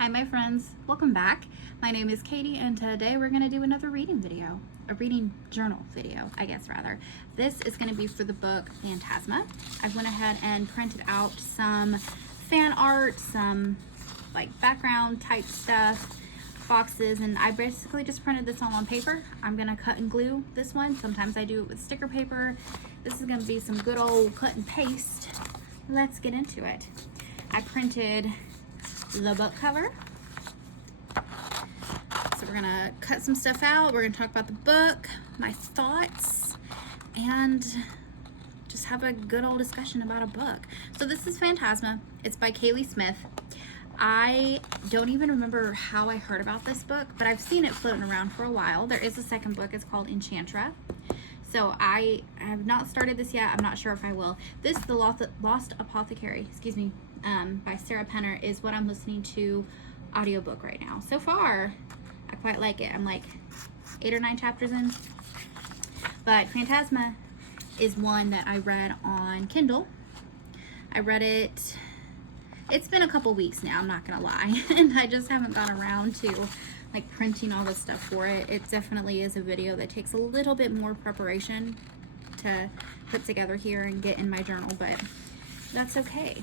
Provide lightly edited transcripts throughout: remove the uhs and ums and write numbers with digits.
Hi my friends, welcome back. My name is Katie and today we're going to do another reading video. A reading journal video, I guess rather. This is going to be for the book Phantasma. I went ahead and printed out some fan art, some like background type stuff, boxes, and I basically just printed this all on paper. I'm going to cut and glue this one. Sometimes I do it with sticker paper. This is going to be some good old cut and paste. Let's get into it. I printed the book cover. So we're gonna cut some stuff out. We're gonna talk about the book, my thoughts, and just have a good old discussion about a book. So this is Phantasma. It's by Kaylie Smith. I don't even remember how I heard about this book, but I've seen it floating around for a while. There is a second book. It's called Enchantra. So I have not started this yet. I'm not sure if I will. This, The Lost Apothecary, by Sarah Penner, is what I'm listening to audiobook right now. So far, I quite like it. I'm like 8 or 9 chapters in. But Phantasma is one that I read on Kindle. I read it, it's been a couple weeks now, I'm not gonna lie. And I just haven't gone around to like printing all the stuff for it. It definitely is a video that takes a little bit more preparation to put together here and get in my journal, but that's okay.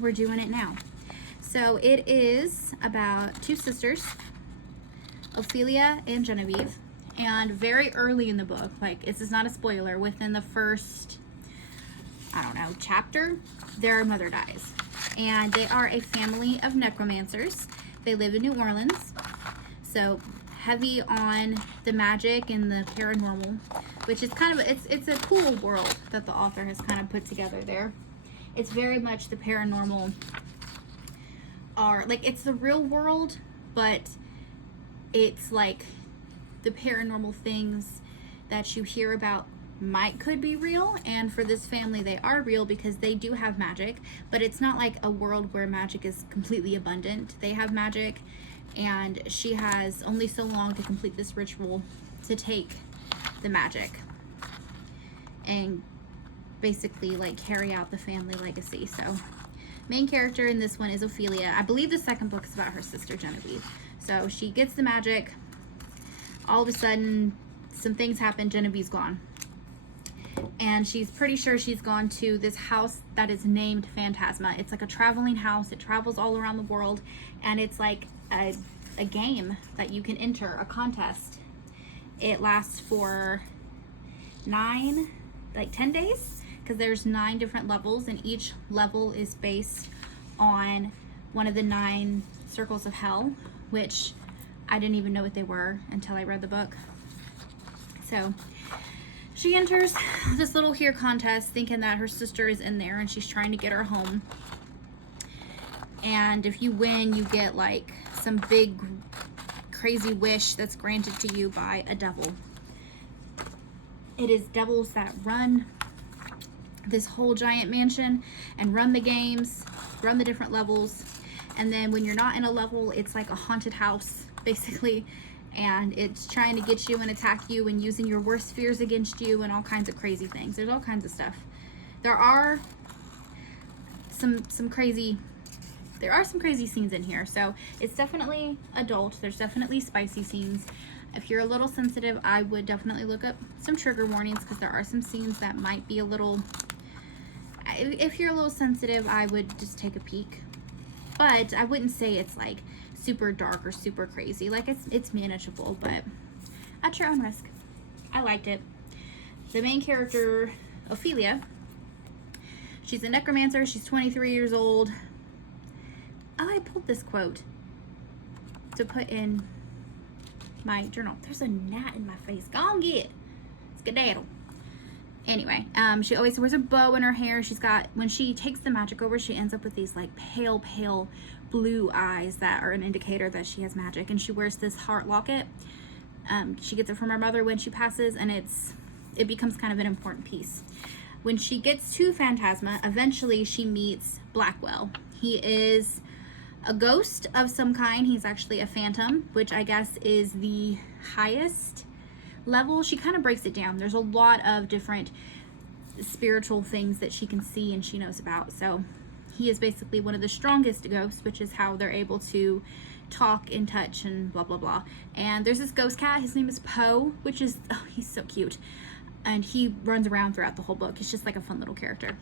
We're doing it now. So it is about two sisters, Ophelia and Genevieve, and very early in the book, like this is not a spoiler, within the first, I don't know, chapter, their mother dies. And they are a family of necromancers. They live in New Orleans, so heavy on the magic and the paranormal, which is kind of, it's a cool world that the author has kind of put together there. It's very much the paranormal, are like, it's the real world, but it's like the paranormal things that you hear about could be real, and for this family they are real because they do have magic, but it's not like a world where magic is completely abundant. They have magic, and she has only so long to complete this ritual to take the magic and basically like carry out the family legacy. So main character in this one is Ophelia. I believe the second book is about her sister Genevieve. So she gets the magic, all of a sudden some things happen, Genevieve's gone. And she's pretty sure she's gone to this house that is named Phantasma. It's like a traveling house. It travels all around the world, and it's like a game that you can enter, a contest. It lasts for 10 days, because there's 9 different levels, and each level is based on one of the 9 circles of hell, which I didn't even know what they were until I read the book. So she enters this little contest thinking that her sister is in there and she's trying to get her home. And if you win, you get like some big crazy wish that's granted to you by a devil. It is devils that run this whole giant mansion and run the games, run the different levels. And then when you're not in a level, it's like a haunted house basically, and it's trying to get you and attack you and using your worst fears against you and all kinds of crazy things. There's all kinds of stuff. There are some crazy scenes in here, so it's definitely adult. There's definitely spicy scenes. If you're a little sensitive, I would definitely look up some trigger warnings, because there are some scenes that might be a little, if you're a little sensitive, I would just take a peek. But I wouldn't say it's like super dark or super crazy. Like it's manageable, but at your own risk. I liked it. The main character, Ophelia, she's a necromancer. She's 23 years old. I pulled this quote to put in my journal. There's a gnat in my face. Go on, get it. Skedaddle. Anyway, she always wears a bow in her hair. She's got, when she takes the magic over, she ends up with these like pale blue eyes that are an indicator that she has magic. And she wears this heart locket. She gets it from her mother when she passes, and it becomes kind of an important piece. When she gets to Phantasma, eventually she meets Blackwell. He is a ghost of some kind. He's actually a phantom, which I guess is the highest level. She kind of breaks it down. There's a lot of different spiritual things that she can see and she knows about. So he is basically one of the strongest ghosts, which is how they're able to talk and touch and blah blah blah. And there's this ghost cat, his name is Poe, which is, oh, he's so cute, and he runs around throughout the whole book. He's just like a fun little character.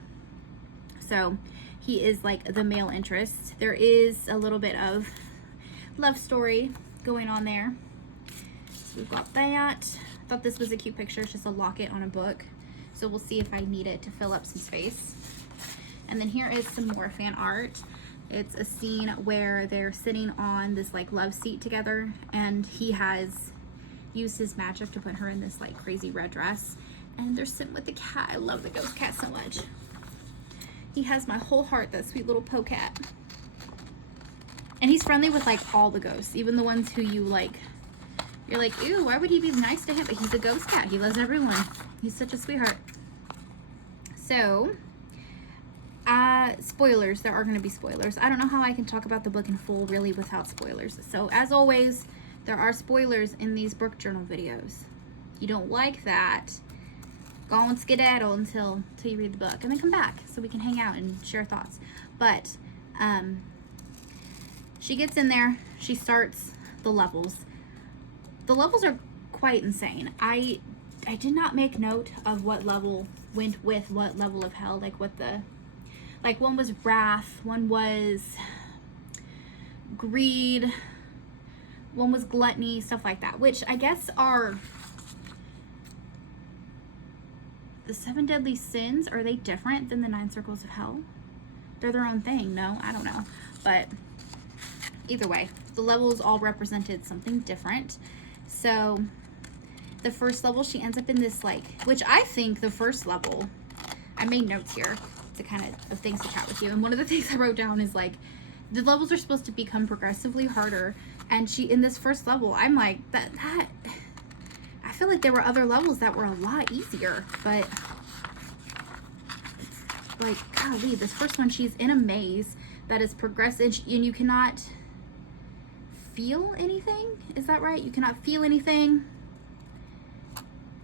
So he is like the male interest. There is a little bit of love story going on there. So we've got that. I thought this was a cute picture. It's just a locket on a book, so we'll see if I need it to fill up some space. And then here is some more fan art. It's a scene where they're sitting on this like love seat together, and he has used his magic to put her in this like crazy red dress, and they're sitting with the cat. I love the ghost cat so much. He has my whole heart, that sweet little Poe cat. And he's friendly with like all the ghosts, even the ones who you're like, ew, why would he be nice to him? But he's a ghost cat. He loves everyone. He's such a sweetheart. So spoilers. There are going to be spoilers. I don't know how I can talk about the book in full really without spoilers. So as always, there are spoilers in these book journal videos. If you don't like that, go and skedaddle until you read the book, and then come back so we can hang out and share thoughts. But she gets in there. She starts the levels. The levels are quite insane. I did not make note of what level went with what level of hell, like one was wrath, one was greed, one was gluttony, stuff like that, which I guess are the 7 deadly sins. Are they different than the 9 circles of hell? They're their own thing. No, I don't know. But either way, the levels all represented something different. So the first level, she ends up in this which I think the first level, I made notes here to kind of things to chat with you. And one of the things I wrote down is the levels are supposed to become progressively harder. And she, in this first level, I'm like, that I feel like there were other levels that were a lot easier, but golly, this first one, she's in a maze that is progressive, and you cannot feel anything. Is that right? You cannot feel anything,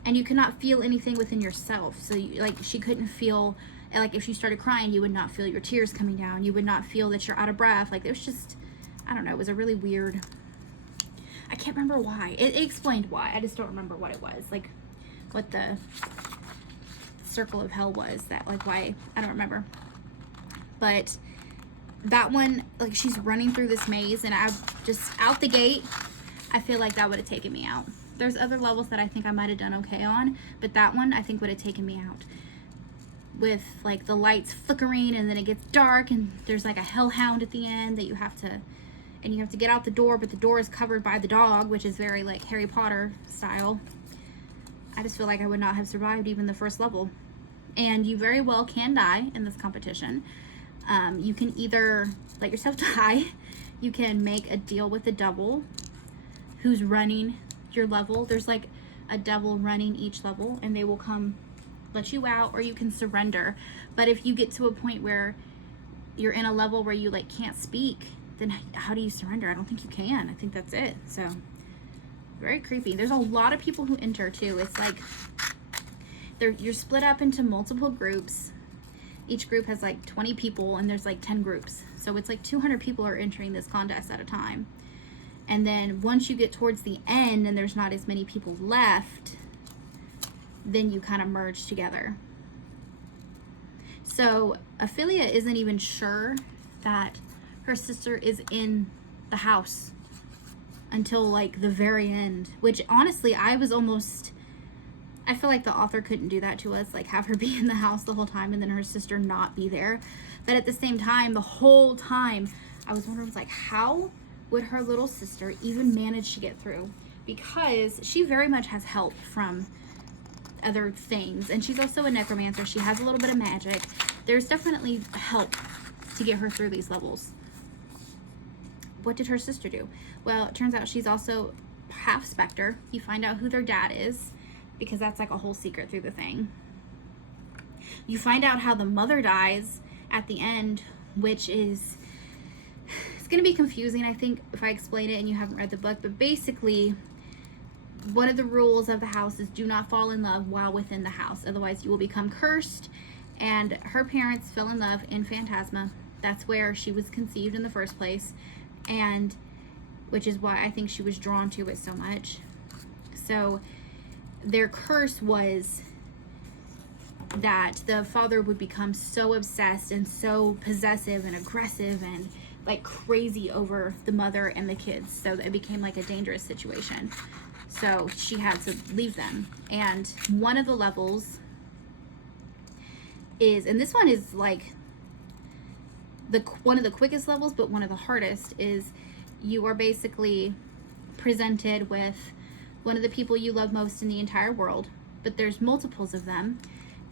and you cannot feel anything within yourself. So she couldn't feel, if she started crying, you would not feel your tears coming down. You would not feel that you're out of breath. It was just, I don't know, it was a really weird, I can't remember why. It explained why. I just don't remember what it was. What the circle of hell was. Why. I don't remember. But that one, she's running through this maze, and I just, out the gate, I feel like that would have taken me out. There's other levels that I think I might have done okay on, but that one I think would have taken me out. With the lights flickering, and then it gets dark, and there's a hellhound at the end that you have to get out the door, but the door is covered by the dog, which is very Harry Potter style. I just feel like I would not have survived even the first level. And you very well can die in this competition. You can either let yourself die, you can make a deal with the devil who's running your level. There's a devil running each level, and they will come let you out, or you can surrender. But if you get to a point where you're in a level where you can't speak, then how do you surrender? I don't think you can. I think that's it. So very creepy. There's a lot of people who enter too. It's you're split up into multiple groups. Each group has 20 people, and there's 10 groups. So it's 200 people are entering this contest at a time. And then once you get towards the end and there's not as many people left, then you kind of merge together. So Ophelia isn't even sure that her sister is in the house until the very end, which honestly I feel like the author couldn't do that to us, have her be in the house the whole time and then her sister not be there. But at the same time, the whole time I was wondering, how would her little sister even manage to get through? Because she very much has help from other things, and she's also a necromancer. She has a little bit of magic. There's definitely help to get her through these levels. What did her sister do? Well, it turns out she's also half specter. You find out who their dad is, because that's a whole secret through the thing. You find out how the mother dies at the end, which is, it's going to be confusing, I think, if I explain it and you haven't read the book. But basically, one of the rules of the house is do not fall in love while within the house. Otherwise, you will become cursed. And her parents fell in love in Phantasma. That's where she was conceived in the first place, and which is why I think she was drawn to it so much. So their curse was that the father would become so obsessed and so possessive and aggressive and like crazy over the mother and the kids, so that it became like a dangerous situation. So she had to leave them. And one of the levels is, and this one is like one of the quickest levels, but one of the hardest, is you are basically presented with one of the people you love most in the entire world, but there's multiples of them,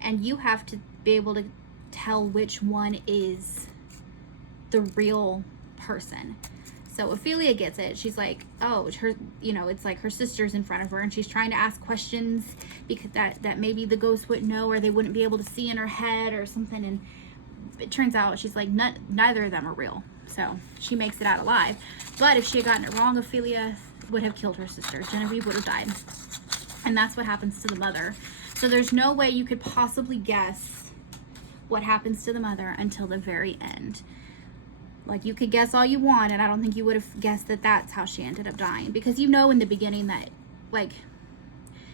and you have to be able to tell which one is the real person. So Ophelia gets it. She's like, oh, her, you know, it's like her sister's in front of her, and she's trying to ask questions because that maybe the ghost wouldn't know, or they wouldn't be able to see in her head or something. And it turns out she's like, neither of them are real. So she makes it out alive. But if she had gotten it wrong, Ophelia would have killed her sister. Genevieve would have died. And that's what happens to the mother. So there's no way you could possibly guess what happens to the mother until the very end. Like, you could guess all you want, and I don't think you would have guessed that that's how she ended up dying. Because you know in the beginning that, like,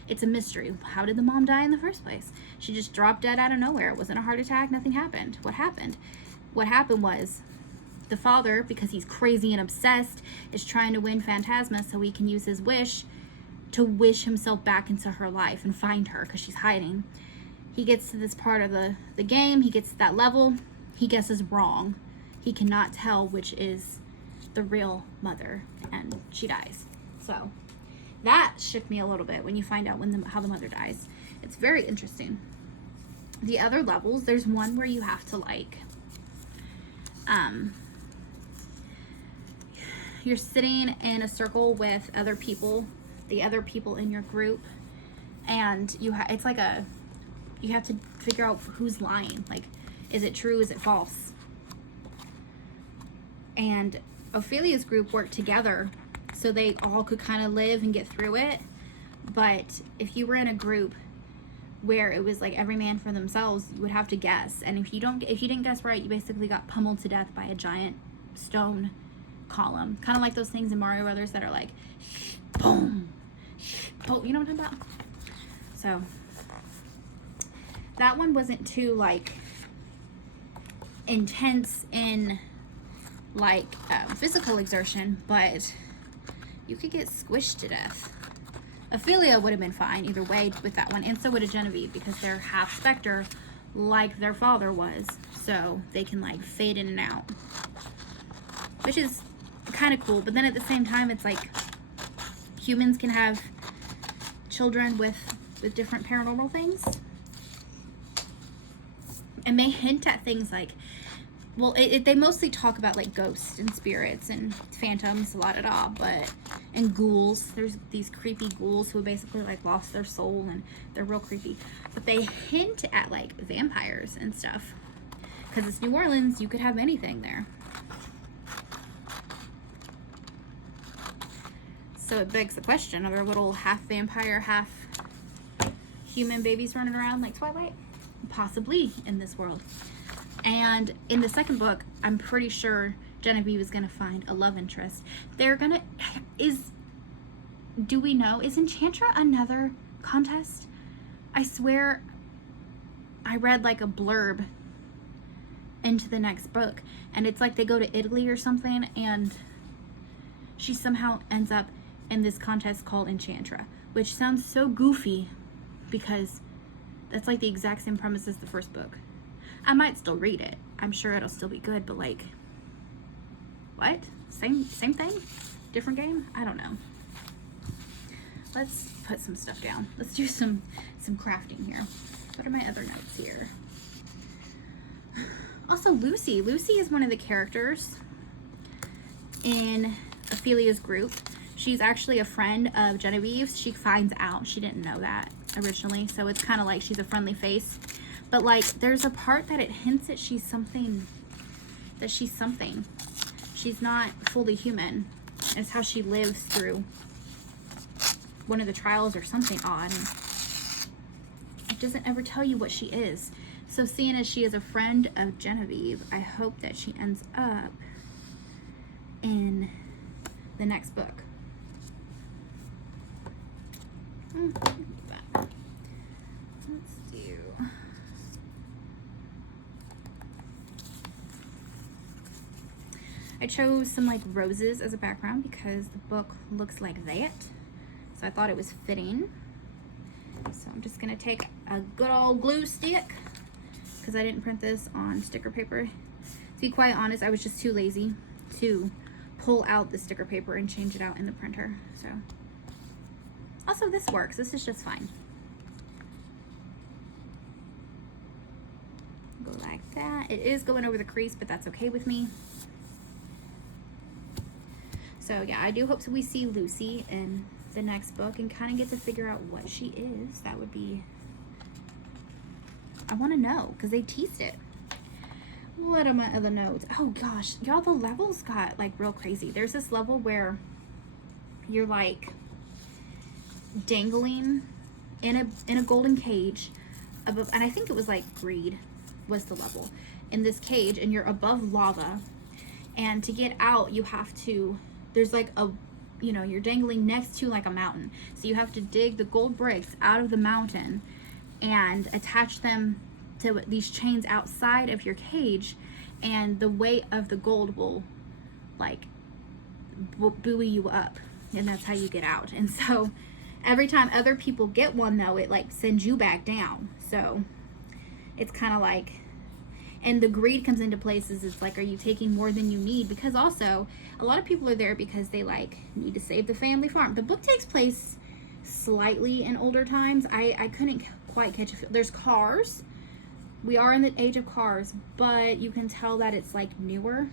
it's a mystery. How did the mom die in the first place? She just dropped dead out of nowhere. It wasn't a heart attack. Nothing happened. What happened? What happened was the father, because he's crazy and obsessed, is trying to win Phantasma so he can use his wish to wish himself back into her life and find her because she's hiding. He gets to this part of the game. He gets to that level. He guesses wrong. He cannot tell which is the real mother, and she dies. So that shook me a little bit when you find out how the mother dies. It's very interesting. The other levels, there's one where you have to like, you're sitting in a circle with other people, the other people in your group, and it's like you have to figure out who's lying. Like, is it true? Is it false? And Ophelia's group worked together so they all could kind of live and get through it. But if you were in a group where it was like every man for themselves, you would have to guess. And if you didn't guess right, you basically got pummeled to death by a giant stone column. Kind of like those things in Mario Brothers that are like, boom, boom. You know what I'm talking about? So that one wasn't too like intense in like physical exertion, but you could get squished to death. Ophelia would have been fine either way with that one, and so would a Genevieve, because they're half specter like their father was, so they can like fade in and out, which is kind of cool. But then at the same time, it's like humans can have children with different paranormal things, and they hint at things like, well, they mostly talk about like ghosts and spirits and phantoms, and ghouls. There's these creepy ghouls who basically like lost their soul, and they're real creepy. But they hint at like vampires and stuff, because it's New Orleans. You could have anything there. So it begs the question: are there little half vampire, half human babies running around like Twilight? Possibly in this world. And in the second book, I'm pretty sure Genevieve is going to find a love interest. Do we know, is Enchantra another contest? I swear I read like a blurb into the next book, and it's like they go to Italy or something, and she somehow ends up in this contest called Enchantra, which sounds so goofy because that's like the exact same premise as the first book. I might still read it. I'm sure it'll still be good, but like, what? Same thing? Different game? I don't know. Let's put some stuff down. Let's do some crafting here. What are my other notes here? Also, Lucy. Lucy is one of the characters in Ophelia's group. She's actually a friend of Genevieve's. She finds out. She didn't know that originally, so it's kind of like she's a friendly face. But like, there's a part that it hints that she's something. She's not fully human. It's how she lives through one of the trials or something odd. It doesn't ever tell you what she is. So seeing as she is a friend of Genevieve, I hope that she ends up in the next book. Let's do... I chose some like roses as a background because the book looks like that. So I thought it was fitting. So I'm just gonna take a good old glue stick because I didn't print this on sticker paper. To be quite honest, I was just too lazy to pull out the sticker paper and change it out in the printer. So also this works. This is just fine. Go like that. It is going over the crease, but that's okay with me. So yeah, I do hope we see Lucy in the next book and kind of get to figure out what she is. That would be, I want to know because they teased it. What are my other notes? Oh gosh, y'all, the levels got like real crazy. There's this level where you're like dangling in a golden cage above, and I think it was like greed was the level in this cage, and you're above lava, and to get out you have to, there's like a, you know, you're dangling next to like a mountain, so you have to dig the gold bricks out of the mountain and attach them to these chains outside of your cage, and the weight of the gold will like buoy you up, and that's how you get out. And so every time other people get one though, it like sends you back down. So it's kind of like, and the greed comes into places. It's like, are you taking more than you need? Because also a lot of people are there because they like need to save the family farm. The book takes place slightly in older times. I couldn't quite catch a feel. There's cars. We are in the age of cars, but you can tell that it's like newer.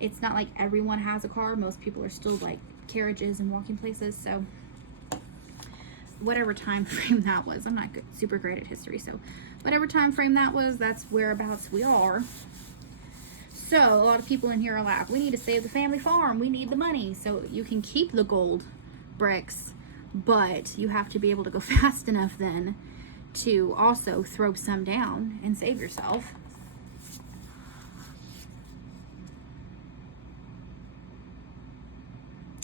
It's not like everyone has a car. Most people are still like carriages and walking places. So whatever time frame that was, I'm not super great at history, so whatever time frame that was, that's whereabouts we are. So a lot of people in here are like, we need to save the family farm, we need the money. So you can keep the gold bricks, but you have to be able to go fast enough then to also throw some down and save yourself.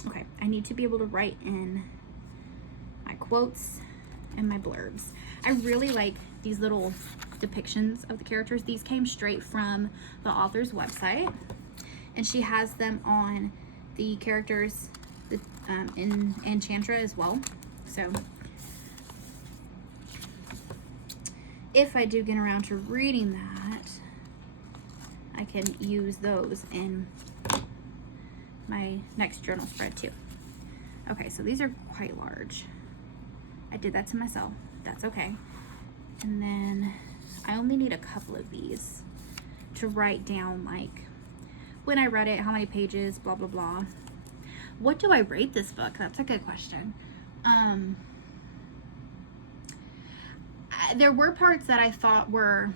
Okay, I need to be able to write in my quotes and my blurbs. I really like these little depictions of the characters. These came straight from the author's website, and she has them on the characters in Enchantra as well. So if I do get around to reading that, I can use those in my next journal spread too. Okay, so these are quite large. I did that to myself. That's okay. And then I only need a couple of these to write down like when I read it, how many pages, blah, blah, blah. What do I rate this book? That's a good question. There were parts that I thought were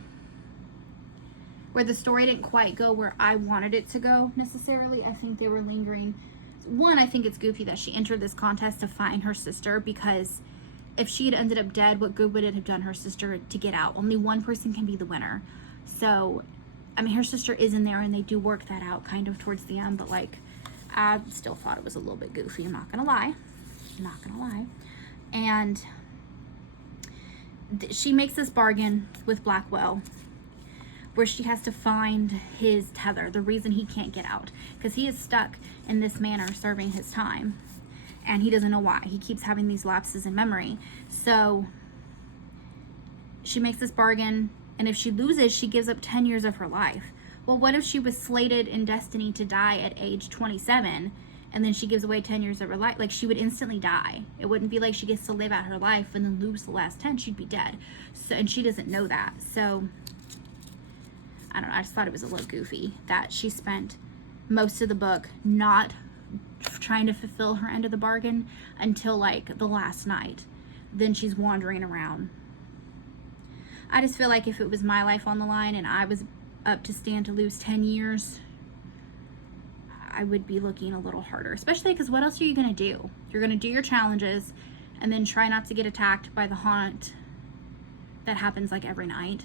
where the story didn't quite go where I wanted it to go necessarily. I think they were lingering. One, I think it's goofy that she entered this contest to find her sister, because if she had ended up dead, what good would it have done her sister to get out? Only one person can be the winner. So, I mean, her sister is in there and they do work that out kind of towards the end, but like, I still thought it was a little bit goofy. I'm not gonna lie. And she makes this bargain with Blackwell where she has to find his tether, the reason he can't get out, because he is stuck in this manor serving his time. And he doesn't know why. He keeps having these lapses in memory. So she makes this bargain, and if she loses, she gives up 10 years of her life. Well, what if she was slated in destiny to die at age 27, and then she gives away 10 years of her life? Like, she would instantly die. It wouldn't be like she gets to live out her life and then lose the last 10. She'd be dead. So, and she doesn't know that. So, I don't know. I just thought it was a little goofy that she spent most of the book not trying to fulfill her end of the bargain until like the last night. Then she's wandering around. I just feel like if it was my life on the line and I was up to stand to lose 10 years, I would be looking a little harder, especially because what else are you going to do? You're going to do your challenges and then try not to get attacked by the haunt that happens like every night.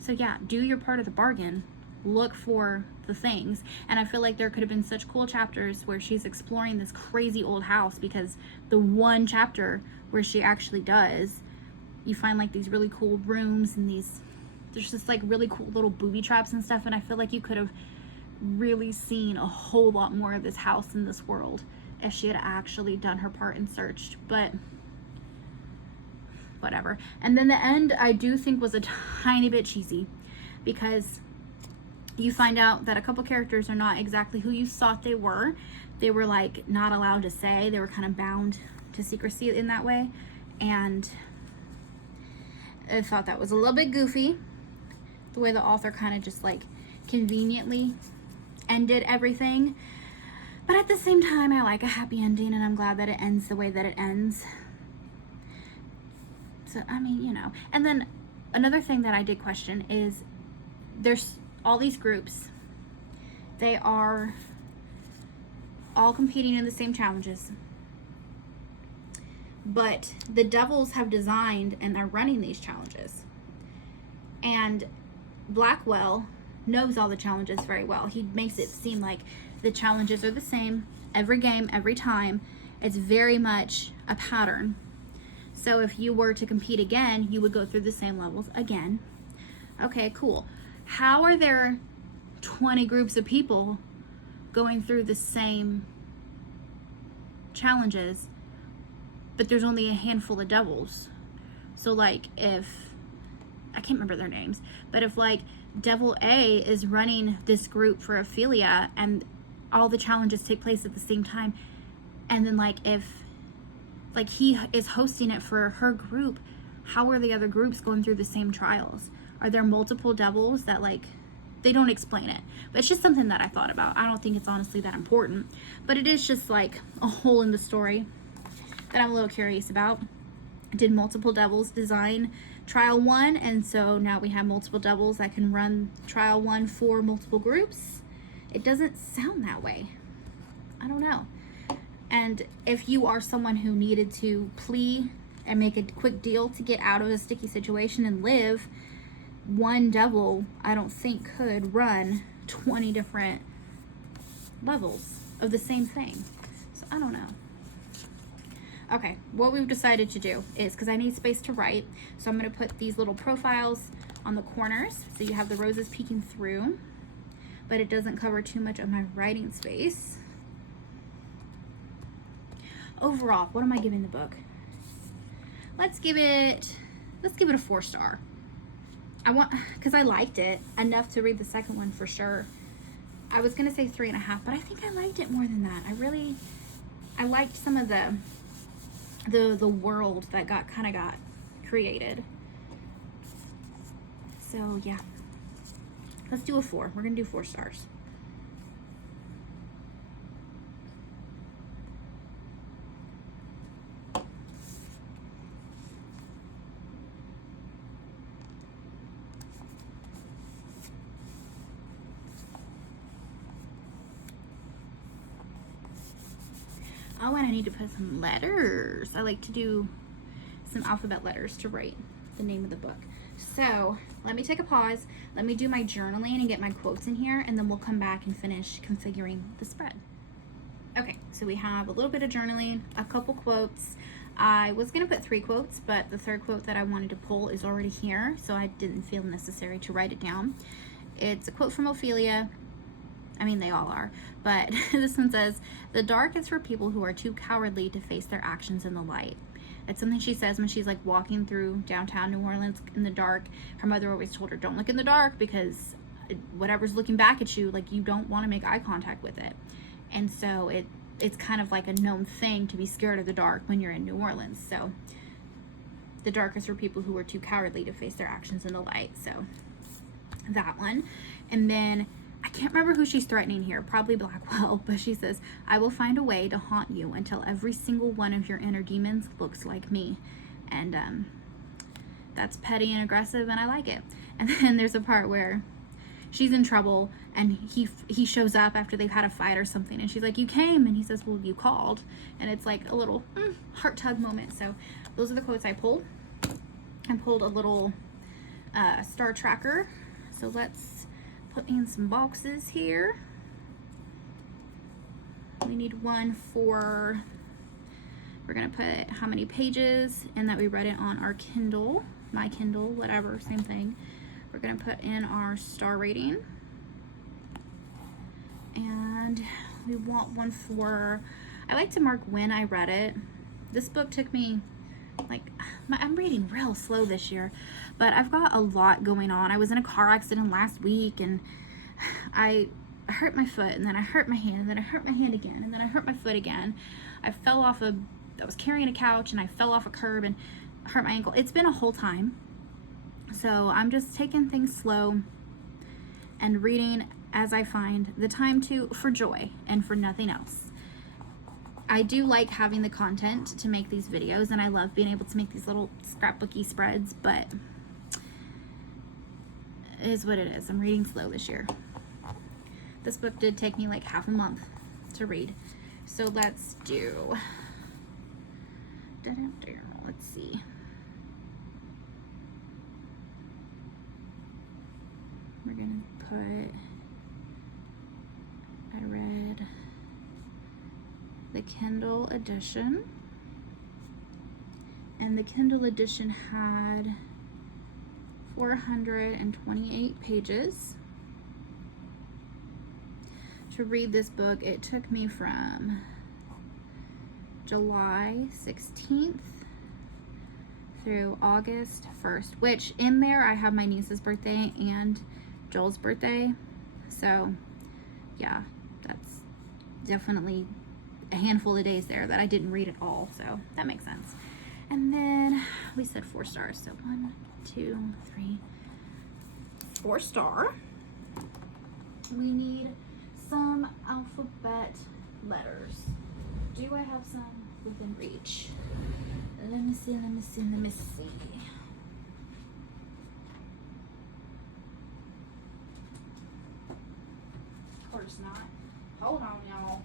So yeah, do your part of the bargain. Look for the things. And I feel like there could have been such cool chapters where she's exploring this crazy old house, because the one chapter where she actually does, you find like these really cool rooms and there's just like really cool little booby traps and stuff. And I feel like you could have really seen a whole lot more of this house in this world if she had actually done her part and searched. But whatever. And then the end, I do think, was a tiny bit cheesy, because you find out that a couple characters are not exactly who you thought they were. They were like not allowed to say. They were kind of bound to secrecy in that way. And I thought that was a little bit goofy, the way the author kind of just like conveniently ended everything. But at the same time, I like a happy ending, and I'm glad that it ends the way that it ends. So, I mean, you know. And then another thing that I did question is there's all these groups. They are all competing in the same challenges. But the devils have designed and are running these challenges. And Blackwell knows all the challenges very well. He makes it seem like the challenges are the same every game, every time. It's very much a pattern. So if you were to compete again, you would go through the same levels again. Okay, cool. How are there 20 groups of people going through the same challenges, but there's only a handful of devils? So like if, I can't remember their names, but if like Devil A is running this group for Ophelia and all the challenges take place at the same time, and then like if like he is hosting it for her group, how are the other groups going through the same trials? Are there multiple devils that like, they don't explain it, but it's just something that I thought about. I don't think it's honestly that important, but it is just like a hole in the story that I'm a little curious about. Did multiple devils design trial 1, and so now we have multiple devils that can run trial 1 for multiple groups? It doesn't sound that way. I don't know. And if you are someone who needed to plea and make a quick deal to get out of a sticky situation and live, one devil, I don't think, could run 20 different levels of the same thing. So I don't know. Okay, what we've decided to do is, because I need space to write, so I'm going to put these little profiles on the corners so you have the roses peeking through, but it doesn't cover too much of my writing space. Overall, what am I giving the book? Let's give it a 4-star. Because I liked it enough to read the second one for sure. I was gonna say 3.5, but I think I liked it more than that. I liked some of the world that got created. So yeah, let's do a 4. We're gonna do 4 stars. Oh, and I need to put some letters. I like to do some alphabet letters to write the name of the book. So let me take a pause. Let me do my journaling and get my quotes in here, and then we'll come back and finish configuring the spread. Okay, so we have a little bit of journaling, a couple quotes. I was going to put 3 quotes, but the third quote that I wanted to pull is already here, so I didn't feel necessary to write it down. It's a quote from Ophelia. I mean, they all are, but this one says, "The dark is for people who are too cowardly to face their actions in the light." It's something she says when she's like walking through downtown New Orleans in the dark. Her mother always told her, don't look in the dark, because whatever's looking back at you, like, you don't want to make eye contact with it. And so it's kind of like a known thing to be scared of the dark when you're in New Orleans. So the dark is for people who are too cowardly to face their actions in the light. So that one. And then I can't remember who she's threatening here, probably Blackwell, but she says, "I will find a way to haunt you until every single one of your inner demons looks like me." And that's petty and aggressive, and I like it. And then there's a part where she's in trouble, and he shows up after they've had a fight or something, and she's like, "You came," and he says, "Well, you called." And it's like a little heart tug moment. So those are the quotes I pulled. I pulled a little star tracker. So let's put in some boxes here. We need one for, we're gonna put how many pages and that we read it on our Kindle, my Kindle, whatever, same thing. We're gonna put in our star rating. And we want one for, I like to mark when I read it. This book took me, like, I'm reading real slow this year, but I've got a lot going on. I was in a car accident last week, and I hurt my foot, and then I hurt my hand, and then I hurt my hand again, and then I hurt my foot again. I was carrying a couch, and I fell off a curb and hurt my ankle. It's been a whole time. So I'm just taking things slow and reading as I find the time to, for joy and for nothing else. I do like having the content to make these videos, and I love being able to make these little scrapbooky spreads, but it is what it is. I'm reading slow this year. This book did take me like half a month to read. So let's do, let's see. We're gonna put, I read the Kindle edition, and the Kindle edition had 428 pages. To read this book, it took me from July 16th through August 1st, which in there I have my niece's birthday and Joel's birthday. So yeah, that's definitely a handful of days there that I didn't read at all, so that makes sense. And then we said 4 stars, so 1, 2, 3, 4 star. We need some alphabet letters. Do I have some within reach? Let me see. Of course not. Hold on, y'all.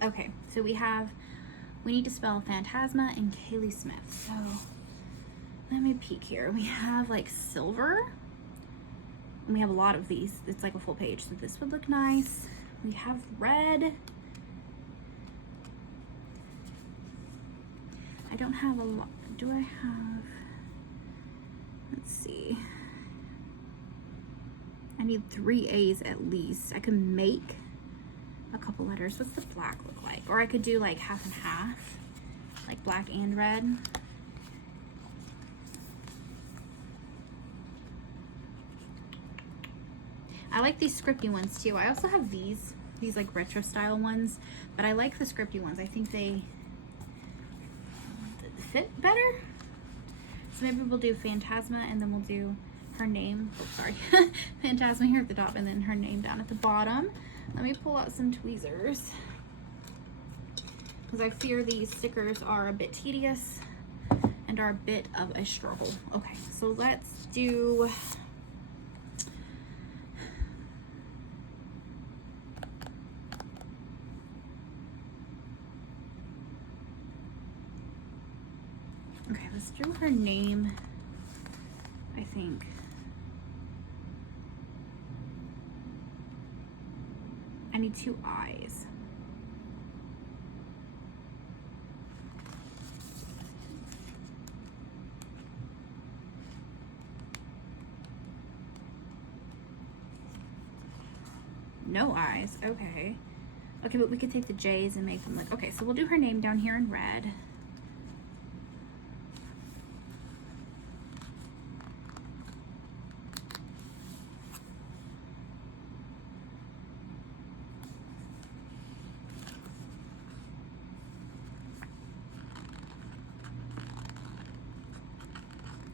Okay, so we need to spell Phantasma and Kaylie Smith. So let me peek here. We have like silver, and we have a lot of these. It's like a full page, so this would look nice. We have red. I don't have a lot. Do I have, let's see. I need 3 A's at least. I could make a couple letters. What's the black look like? Or I could do like half and half, like black and red. I like these scripty ones too. I also have these like retro style ones, but I like the scripty ones. I think they fit better. So maybe we'll do Phantasma, and then we'll do her name. Oh, sorry. Phantasma here at the top, and then her name down at the bottom. Let me pull out some tweezers, because I fear these stickers are a bit tedious and are a bit of a struggle. Okay, so let's do, okay, let's do her name, I think. I need 2 eyes. No eyes, okay. Okay, but we could take the J's and make them look, okay, so we'll do her name down here in red.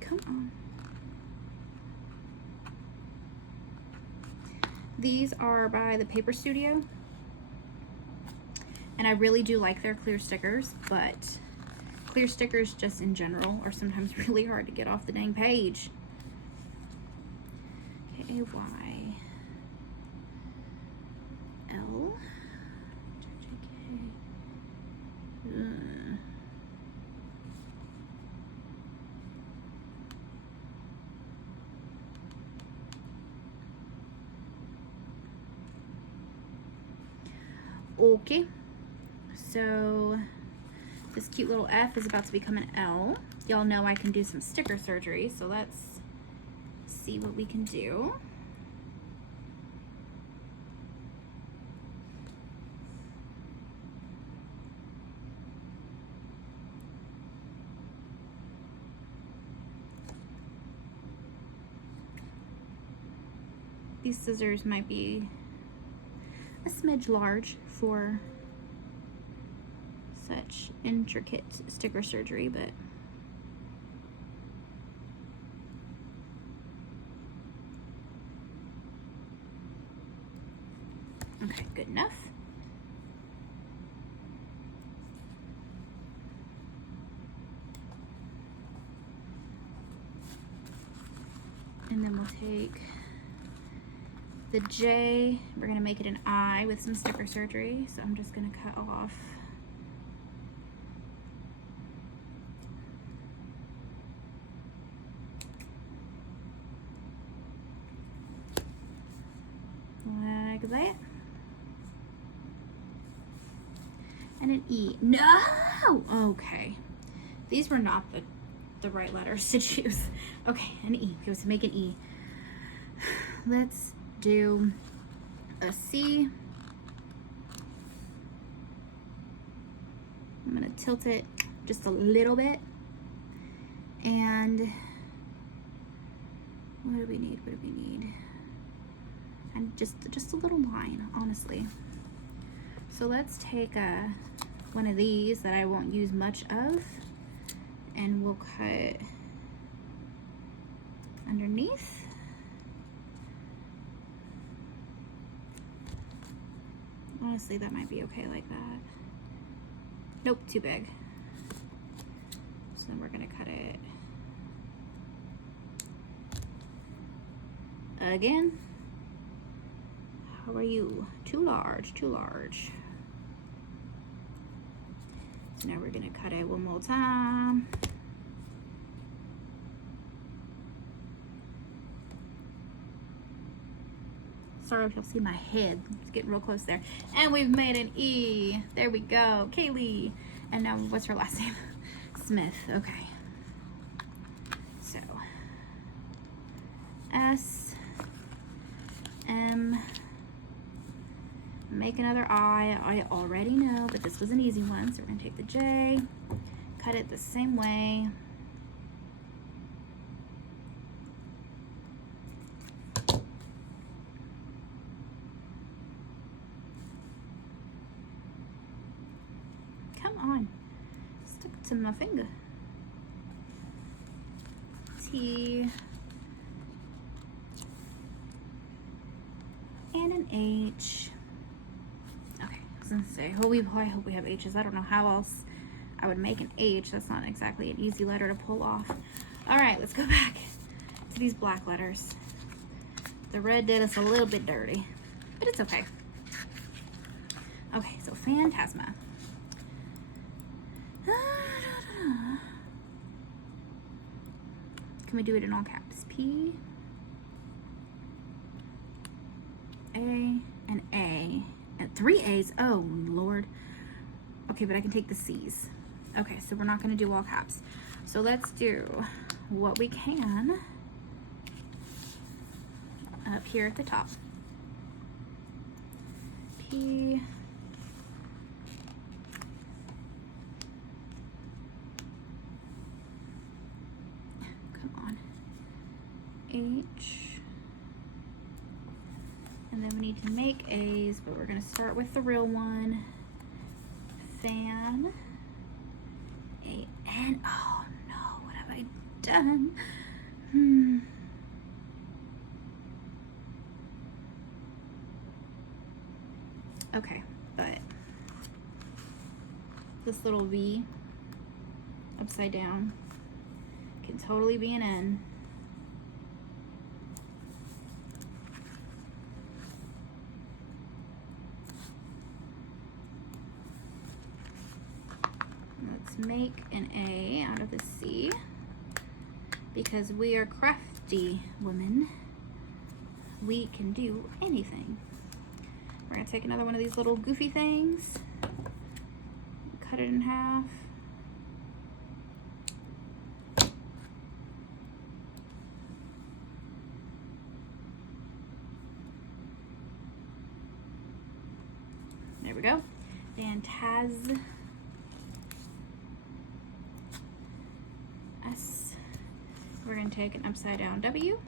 Come on. These are by the Paper Studio, and I really do like their clear stickers, but clear stickers just in general are sometimes really hard to get off the dang page. K-A-Y-L. Okay, so this cute little F is about to become an L. Y'all know I can do some sticker surgery, so let's see what we can do. These scissors might be a smidge large for such intricate sticker surgery, but okay, good enough. And then we'll take the J, we're gonna make it an I with some sticker surgery. So I'm just gonna cut off like that. And an E. No! Okay. These were not the right letters to choose. Okay, an E. Okay, so make an E. Let's do a C. I'm gonna tilt it just a little bit. And what do we need? What do we need? And just a little line, honestly. So let's take one of these that I won't use much of, and we'll cut underneath. Honestly, that might be okay like that. Nope, too big. So then we're gonna cut it again. How are you? Too large, too large. So now we're gonna cut it one more time. Sorry if you'll see my head. It's getting real close there. And we've made an E. There we go. Kaylie. And now what's her last name? Smith. Okay. So S M. Make another I. I already know, but this was an easy one. So we're gonna take the J, cut it the same way. Come on, stick it to my finger. T and an H. Okay, I was gonna say, I hope we have H's. I don't know how else I would make an H. That's not exactly an easy letter to pull off. All right, let's go back to these black letters. The red did us a little bit dirty, but it's okay. Okay, so Phantasma. Can we do it in all caps? P, A, and A. And 3 A's. Oh, Lord. Okay, but I can take the C's. Okay, so we're not going to do all caps. So let's do what we can up here at the top. P, H, and then we need to make A's, but we're going to start with the real one. Fan, A, N. Oh no, what have I done? Okay, but this little V upside down can totally be an N. Let's make an A out of a C because we are crafty women. We can do anything. We're gonna take another one of these little goofy things, cut it in half. There we go. Phantasma. We're going to take an upside down W,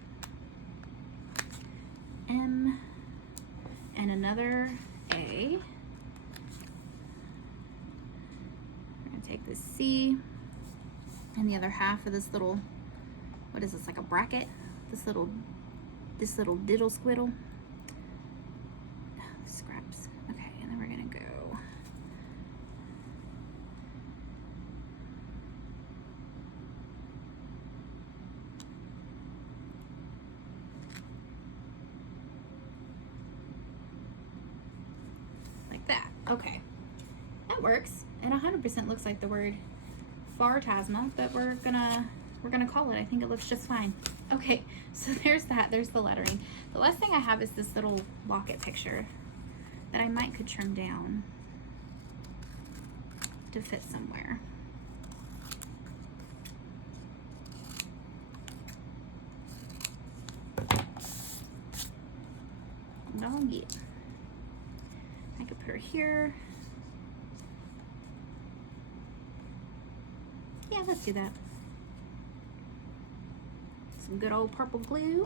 M, and another A. We're going to take this C and the other half of this little, what is this, like a bracket? This little diddle squiddle. Scraps. Okay, and then we're going to go that. Okay, that works, and 100% looks like the word Phantasma, but we're gonna call it. I think it looks just fine. Okay, so there's that. There's the lettering. The last thing I have is this little locket picture that I could trim down to fit somewhere. Doggy. I could put her here. Yeah, let's do that. Some good old purple glue.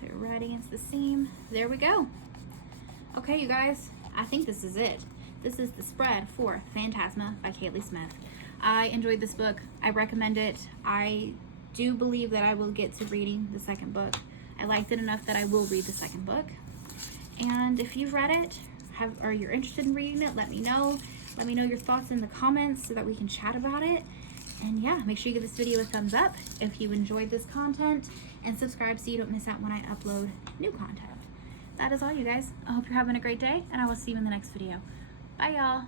Put it right against the seam. There we go. Okay, you guys, I think this is it. This is the spread for Phantasma by Kaylie Smith. I enjoyed this book. I recommend it. I do believe that I will get to reading the second book. I liked it enough that I will read the second book. And if you've read it, or you're interested in reading it, let me know. Let me know your thoughts in the comments so that we can chat about it. And yeah, make sure you give this video a thumbs up if you enjoyed this content, and subscribe so you don't miss out when I upload new content. That is all, you guys. I hope you're having a great day, and I will see you in the next video. Bye, y'all.